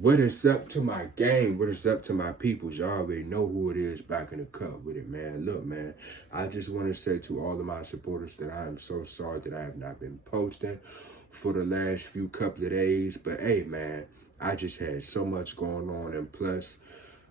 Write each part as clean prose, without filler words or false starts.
What is up to my gang? What is up to my peoples? Y'all already know who it is back in the cup with it, man. Look, man, I just want to say to all of my supporters that I am so sorry that I have not been posting for the last few couple of days. But hey, man, I just had so much going on, and plus,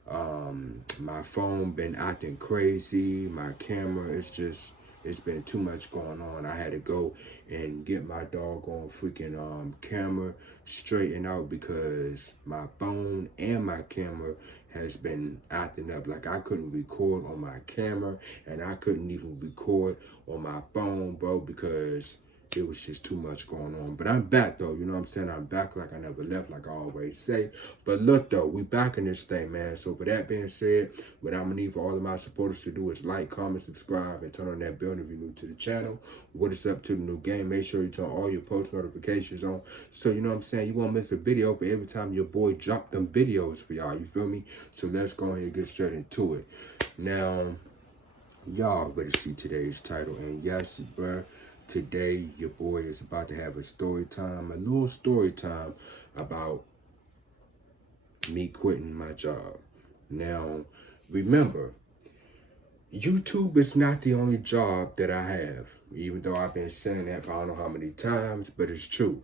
my phone been acting crazy. My camera is just, it's been too much going on. I had to go and get my doggone freaking camera straightened out because my phone and my camera has been acting up. Like I couldn't record on my camera and I couldn't even record on my phone, bro, because it was just too much going on. But I'm back though, you know what I'm saying? I'm back like I never left, like I always say. But look though, we back in this thing, man. So for that being said, what I'm gonna need for all of my supporters to do is like, comment, subscribe, and turn on that bell if you're new to the channel. What is up to the new game? Make sure you turn all your post notifications on. So you know what I'm saying? You won't miss a video for every time your boy drop them videos for y'all. You feel me? So let's go ahead and get straight into it. Now, y'all ready to see today's title. And yes, bruh, today your boy is about to have a story time, a little story time about me quitting my job. Now, remember, YouTube is not the only job that I have. Even though I've been saying that for I don't know how many times, but it's true.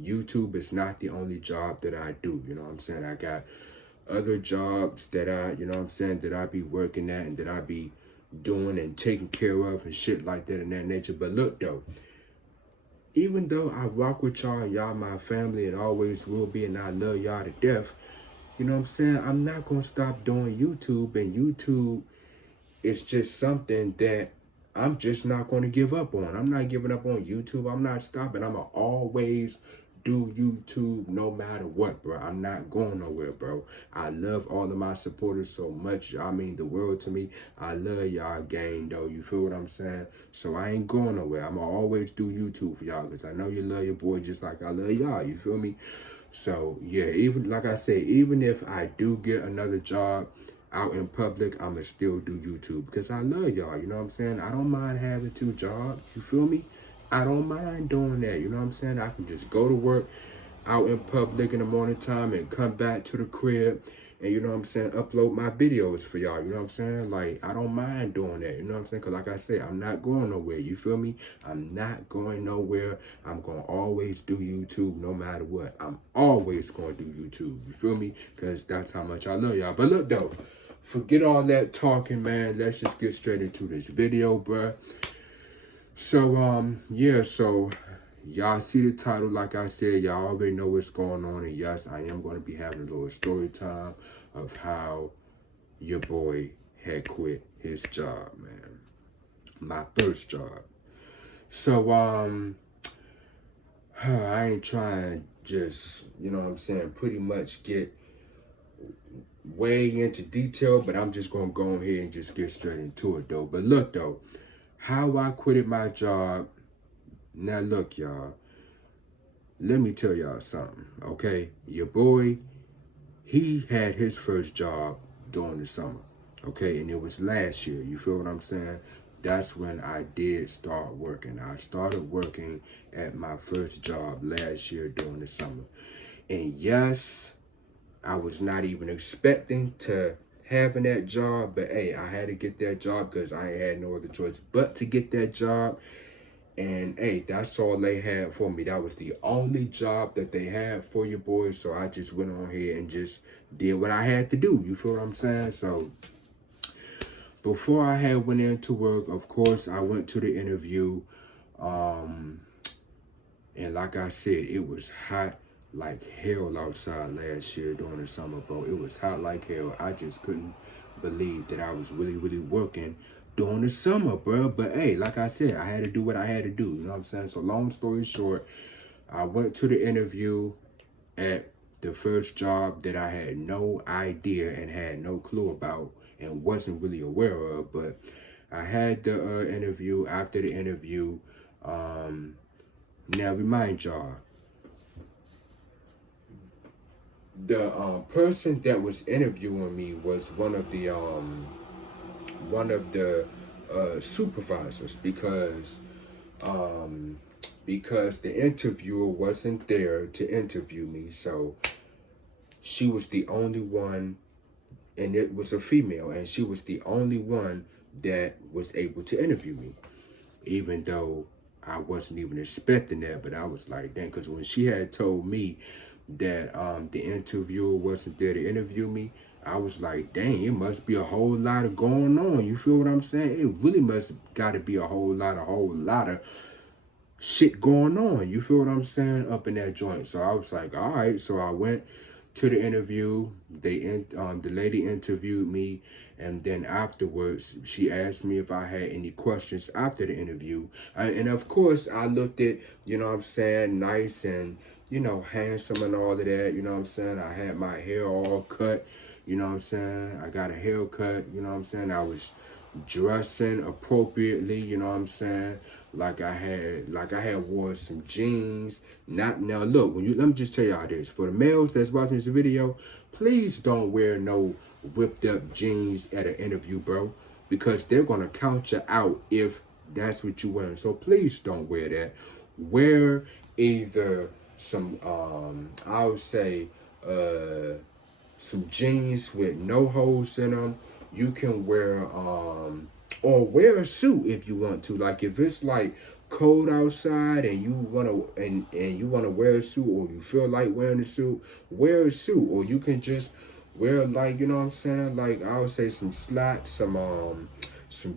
YouTube is not the only job that I do. You know what I'm saying? I got other jobs that I, you know what I'm saying, that I be working at and that I be doing and taking care of and shit like that and that nature. But look though, even though I rock with y'all and y'all my family and always will be, and I love y'all to death, you know what I'm saying, I'm not gonna stop doing YouTube. And YouTube is just something that I'm just not gonna give up on. I'm not giving up on YouTube. I'm not stopping. I'm gonna always do YouTube no matter what, bro. I'm not going nowhere, bro. I love all of my supporters so much. I mean the world to me. I love y'all gang though. You feel what I'm saying? So I ain't going nowhere. I'm gonna always do YouTube for y'all because I know you love your boy just like I love y'all. You feel me? So yeah, even like I said, even if I do get another job out in public, I'ma still do YouTube because I love y'all. You know what I'm saying? I don't mind having two jobs. You feel me? I don't mind doing that. You know what I'm saying? I can just go to work out in public in the morning time and come back to the crib and, you know what I'm saying, upload my videos for y'all. You know what I'm saying? Like, I don't mind doing that. You know what I'm saying? Because like I say, I'm not going nowhere. You feel me? I'm not going nowhere. I'm going to always do YouTube no matter what. I'm always going to do YouTube. You feel me? Because that's how much I love y'all. But look, though, forget all that talking, man. Let's just get straight into this video, bruh. So, yeah, so y'all see the title. Like I said, y'all already know what's going on. And yes, I am going to be having a little story time of how your boy had quit his job, man. My first job. So, I ain't trying to just, you know what I'm saying, pretty much get way into detail, but I'm just going to go ahead and just get straight into it, though. But look, though, how I quitted my job. Now, look, y'all. Let me tell y'all something, okay? Your boy, he had his first job during the summer, okay? And it was last year. You feel what I'm saying? That's when I did start working. I started working at my first job last year during the summer. And yes, I was not even expecting to having that job, but hey, I had to get that job because I ain't had no other choice but to get that job. And hey, that's all they had for me. That was the only job that they had for your boys. So I just went on here and just did what I had to do. You feel what I'm saying? So before I had went into work, of course, I went to the interview. And like I said, it was hot like hell outside last year during the summer, bro. It was hot like hell. I just couldn't believe that I was really, really working during the summer, bro. But hey, like I said, I had to do what I had to do. You know what I'm saying? So long story short, I went to the interview at the first job that I had no idea and had no clue about and wasn't really aware of. But I had the interview. After the interview, now remind y'all, the person that was interviewing me was one of the supervisors because the interviewer wasn't there to interview me. So she was the only one, and it was a female, and she was the only one that was able to interview me, even though I wasn't even expecting that. But I was like, dang, because when she had told me that the interviewer wasn't there to interview me, I was like, dang, it must be a whole lot of going on. You feel what I'm saying? It really must got to be a whole lot of shit going on. You feel what I'm saying? Up in that joint. So I was like, all right. So I went to the interview. The lady interviewed me, and then afterwards, she asked me if I had any questions after the interview. And of course, I looked at, you know what I'm saying, nice and, you know, handsome and all of that. You know what I'm saying? I had my hair all cut. You know what I'm saying? I got a haircut. You know what I'm saying? I was dressing appropriately, you know what I'm saying? Like I had wore some jeans. Not now look, let me just tell y'all this. For the males that's watching this video, please don't wear no whipped up jeans at an interview, bro. Because they're gonna count you out if that's what you wearing. So please don't wear that. Wear either some I would say some jeans with no holes in them. You can wear or wear a suit if you want to. Like if it's like cold outside and you wanna wear a suit, or you feel like wearing a suit, wear a suit. Or you can just wear, like, you know what I'm saying, like I would say some slacks, some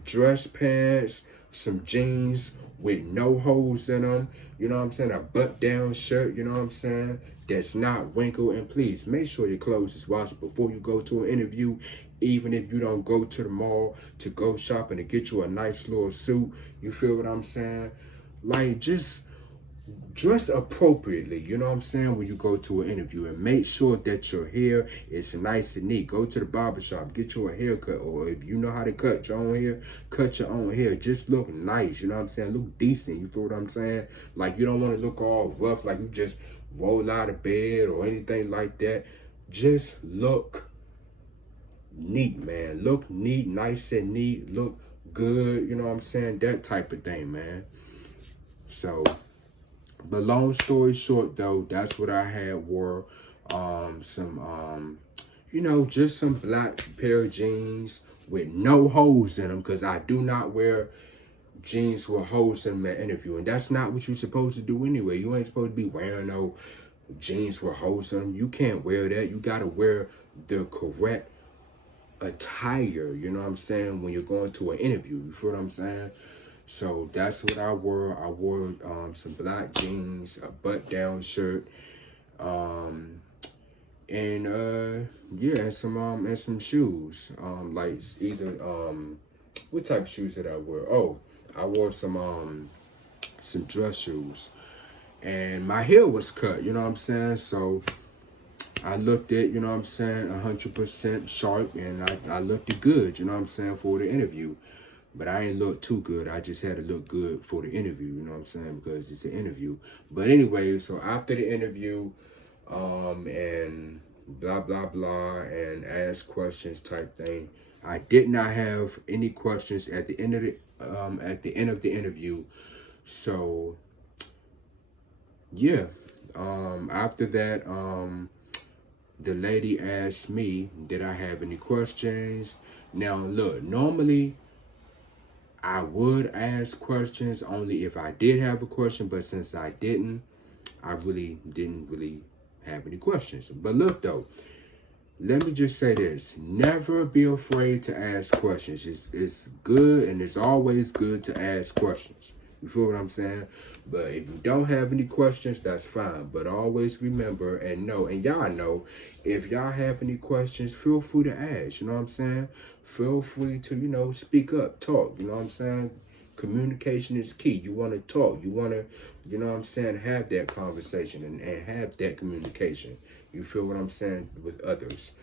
dress pants, some jeans with no holes in them. You know what I'm saying? A button-down shirt, you know what I'm saying, that's not wrinkled. And please make sure your clothes is washed before you go to an interview. Even if you don't go to the mall to go shopping to get you a nice little suit, you feel what I'm saying? Like, just dress appropriately, you know what I'm saying, when you go to an interview. And make sure that your hair is nice and neat. Go to the barbershop, get you a haircut. Or if you know how to cut your own hair, cut your own hair. Just look nice, you know what I'm saying? Look decent, you feel what I'm saying? Like, you don't want to look all rough, like you just roll out of bed or anything like that. Just look neat, man. Look neat, nice and neat. Look good, you know what I'm saying? That type of thing, man. So, but long story short, though, that's what I had wore. You know, just some black pair of jeans with no holes in them, because I do not wear jeans with holes in them at interview. And that's not what you're supposed to do anyway. You ain't supposed to be wearing no jeans with holes in them. You can't wear that. You got to wear the correct attire, you know what I'm saying, when you're going to an interview. You feel what I'm saying? So that's what I wore. I wore some black jeans, a button-down shirt, and some shoes. Like either what type of shoes did I wear? Oh, I wore some dress shoes, and my hair was cut. You know what I'm saying? So I looked at, you know what I'm saying, 100% sharp, and I looked good, you know what I'm saying, for the interview. But I ain't look too good. I just had to look good for the interview, you know what I'm saying, because it's an interview. But anyway, so after the interview, and blah, blah, blah, and ask questions type thing, I did not have any questions at the end of the interview. So, yeah, after that, the lady asked me, did I have any questions? Now, look, normally I would ask questions only if I did have a question, but since I didn't, I really didn't have any questions. But look, though, let me just say this. Never be afraid to ask questions. It's good, and it's always good to ask questions. You feel what I'm saying? But if you don't have any questions, that's fine. But always remember and know, and y'all know, if y'all have any questions, feel free to ask. You know what I'm saying? Feel free to, you know, speak up, talk. You know what I'm saying? Communication is key. You want to talk. You want to, you know what I'm saying, have that conversation and have that communication. You feel what I'm saying, with others.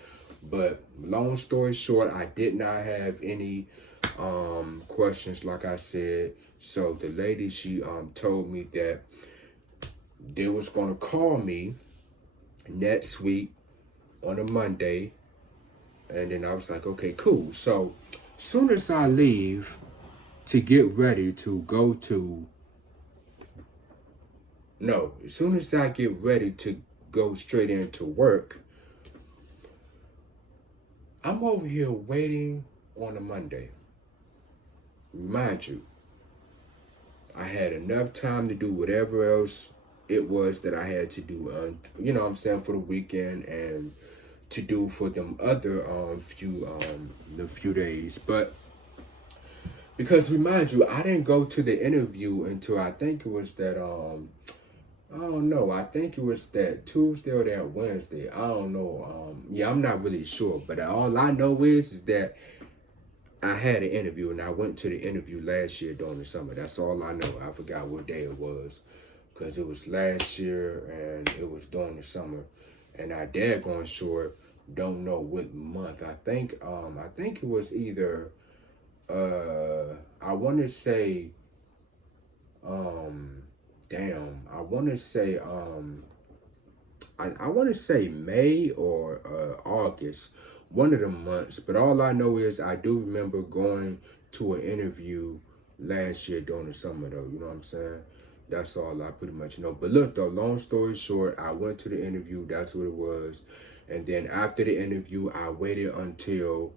But long story short, I did not have any questions, like I said. So the lady, she told me that they was going to call me next week on a Monday. And then I was like, okay, cool. So soon as I leave to get ready to go to, as soon as I get ready to go straight into work, I'm over here waiting on a Monday. Mind you, I had enough time to do whatever else it was that I had to do, you know what I'm saying, for the weekend and to do for them other the few days. But because remind you, I didn't go to the interview until I think it was that I don't know. I think it was that Tuesday or that Wednesday. I don't know. Yeah, I'm not really sure. But all I know is that I had an interview and I went to the interview last year during the summer. That's all I know. I forgot what day it was because it was last year and it was during the summer. And I daggone sure don't know what month. I think it was either I want to say damn, I want to say I want to say May or August, one of the months. But all I know is I do remember going to an interview last year during the summer, though. You know what I'm saying? That's all I pretty much know. But look, though, long story short, I went to the interview. That's what it was. And then after the interview, I waited until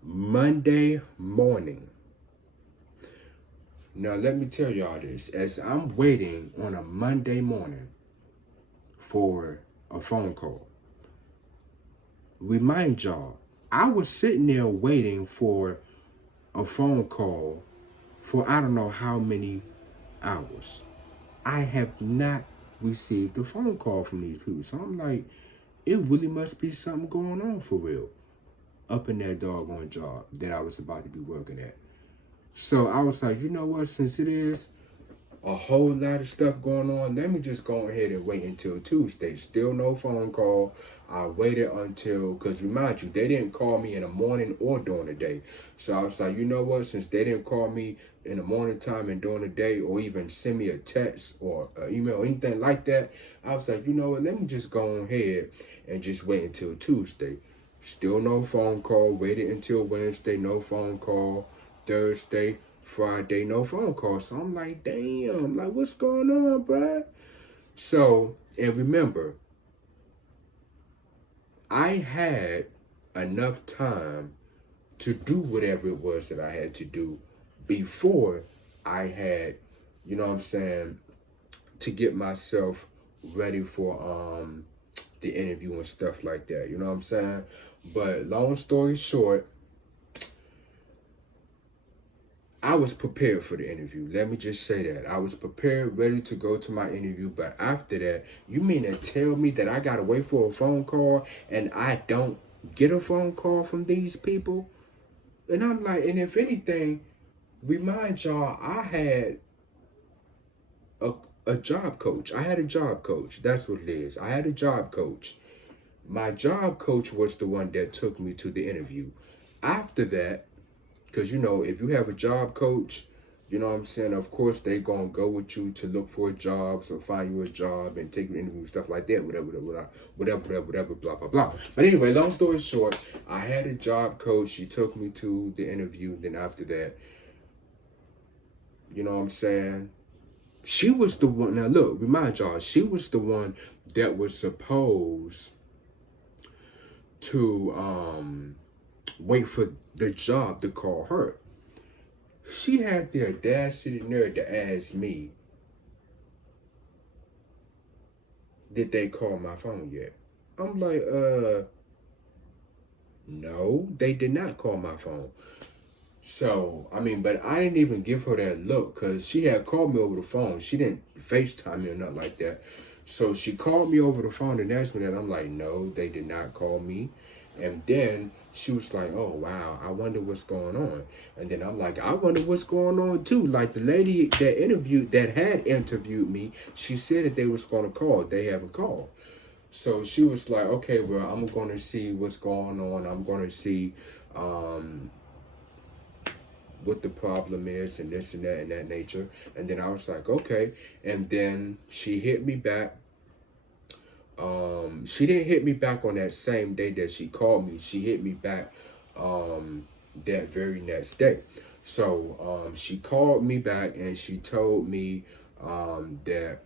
Monday morning. Now, let me tell y'all this. As I'm waiting on a Monday morning for a phone call, remind y'all, I was sitting there waiting for a phone call for I don't know how many hours. I have not received a phone call from these people. So I'm like, it really must be something going on for real up in that doggone job that I was about to be working at. So I was like, you know what, since it is a whole lot of stuff going on, let me just go ahead and wait until Tuesday. Still no phone call. I waited until, because remind you, they didn't call me in the morning or during the day. So I was like, you know what, since they didn't call me in the morning time and during the day, or even send me a text or an email or anything like that, I was like, you know what, let me just go ahead and just wait until Tuesday. Still no phone call. Waited until Wednesday, no phone call. Thursday, Friday, no phone call. So I'm like, damn, like what's going on, bruh? So, and remember, I had enough time to do whatever it was that I had to do before I had, you know what I'm saying, to get myself ready for the interview and stuff like that. You know what I'm saying? But long story short, I was prepared for the interview. Let me just say that. I was prepared, ready to go to my interview. But after that, you mean to tell me that I got to wait for a phone call and I don't get a phone call from these people? And I'm like, and if anything, remind y'all, I had a job coach. I had a job coach. That's what it is. I had a job coach. My job coach was the one that took me to the interview. After that, because, you know, if you have a job coach, you know what I'm saying, of course, they going to go with you to look for jobs or find you a job and take you interview, stuff like that, whatever, blah, blah, blah. But anyway, long story short, I had a job coach. She took me to the interview. Then after that, you know what I'm saying, she was the one. Now, look, remind y'all, she was the one that was supposed to wait for the job to call her. She had the audacity nerve to ask me, did they call my phone yet? I'm like, no, they did not call my phone. So, I mean, but I didn't even give her that look because she had called me over the phone. She didn't FaceTime me or nothing like that. So she called me over the phone and asked me that. I'm like, no, they did not call me. And then she was like, oh, wow, I wonder what's going on. And then I'm like, I wonder what's going on, too. Like the lady that had interviewed me, she said that they was going to call. They haven't called. So she was like, okay, well, I'm going to see what's going on. I'm going to see what the problem is and this and that and that nature. And then I was like, okay. And then she hit me back. She didn't hit me back on that same day that she called me. She hit me back that very next day. So she called me back and she told me that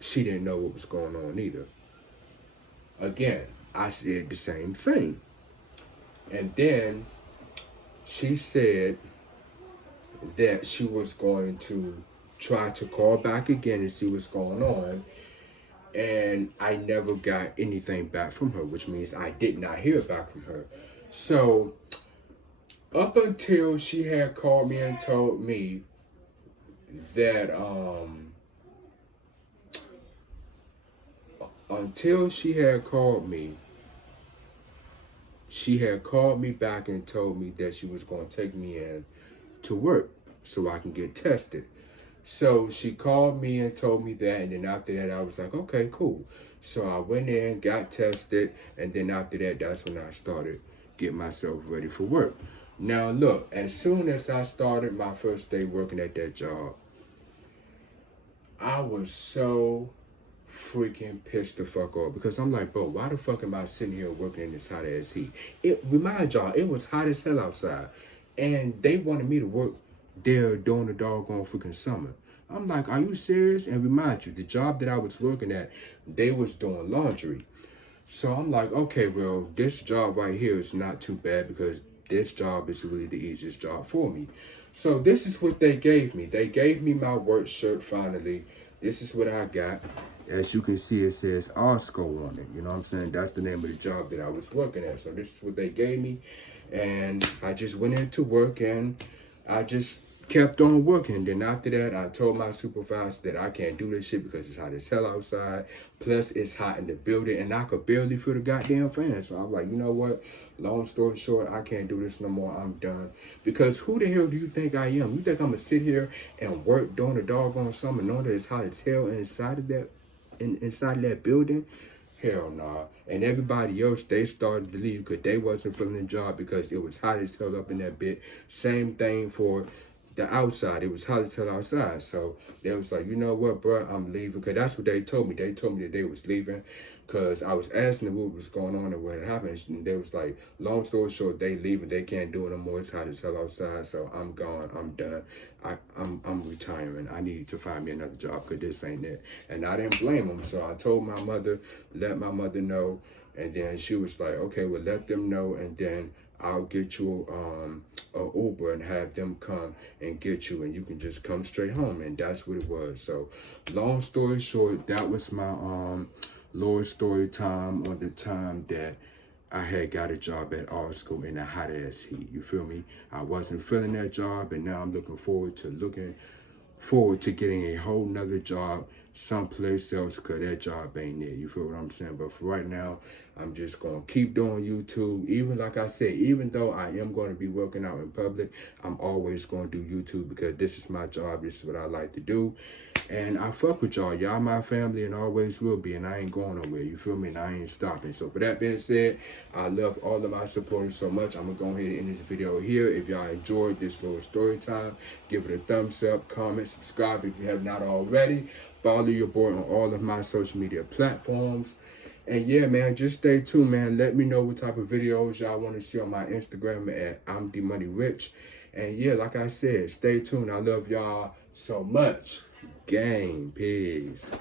she didn't know what was going on either. Again, I said the same thing. And then she said that she was going to try to call back again and see what's going on. And I never got anything back from her, which means I did not hear back from her. So up until she had called me and told me that until she had called me back and told me that she was going to take me in to work so I can get tested. So she called me and told me that, and then after that I was like, okay, cool. So I went in, got tested, and then after that, that's when I started getting myself ready for work. Now look, as soon as I started my first day working at that job, I was so freaking pissed the fuck off because I'm like, bro, why the fuck am I sitting here working in this hot ass heat? It remind y'all, it was hot as hell outside, and they wanted me to work there during the doggone freaking summer. I'm like, are you serious? And remind you, the job that I was working at, they was doing laundry. So I'm like, okay, well, this job right here is not too bad because this job is really the easiest job for me. So this is what they gave me. They gave me my work shirt finally. This is what I got. As you can see, it says Osco on it. You know what I'm saying? That's the name of the job that I was working at. So this is what they gave me. And I just went into work and I just kept on working. Then after that, I told my supervisor that I can't do this shit because it's hot as hell outside. Plus, it's hot in the building, and I could barely feel the goddamn fan. So I'm like, you know what? Long story short, I can't do this no more. I'm done. Because who the hell do you think I am? You think I'm gonna sit here and work during the doggone summer, knowing that it's hot as hell inside of that building? Hell nah. And everybody else, they started to leave because they wasn't feeling the job because it was hot as hell up in that bit. Same thing for the outside. It was hot as hell outside. So they was like, you know what, bro, I'm leaving. Because that's what they told me. They told me that they was leaving because I was asking them what was going on and what happened. And they was like, long story short, they leaving. They can't do it no more. It's hot as hell outside. So I'm gone. I'm done. I'm retiring. I need to find me another job because this ain't it. And I didn't blame them. So I told my mother, let my mother know. And then she was like, okay, well, let them know. And then I'll get you a Uber and have them come and get you, and you can just come straight home. And that's what it was. So long story short, that was my little story time on the time that I had got a job at art school in a hot ass heat. You feel me? I wasn't feeling that job, and now I'm looking forward to getting a whole nother job someplace else because that job ain't it. You feel what I'm saying? But for right now, I'm just going to keep doing YouTube. Even like I said, even though I am going to be working out in public, I'm always going to do YouTube because this is my job. This is what I like to do. And I fuck with y'all. Y'all my family and always will be. And I ain't going nowhere. You feel me? And I ain't stopping. So for that being said, I love all of my supporters so much. I'm going to go ahead and end this video here. If y'all enjoyed this little story time, give it a thumbs up, comment, subscribe if you have not already. Follow your boy on all of my social media platforms. And yeah, man, just stay tuned, man. Let me know what type of videos y'all want to see on my Instagram at I'm D Money Rich. And yeah, like I said, stay tuned. I love y'all so much. Gang, peace.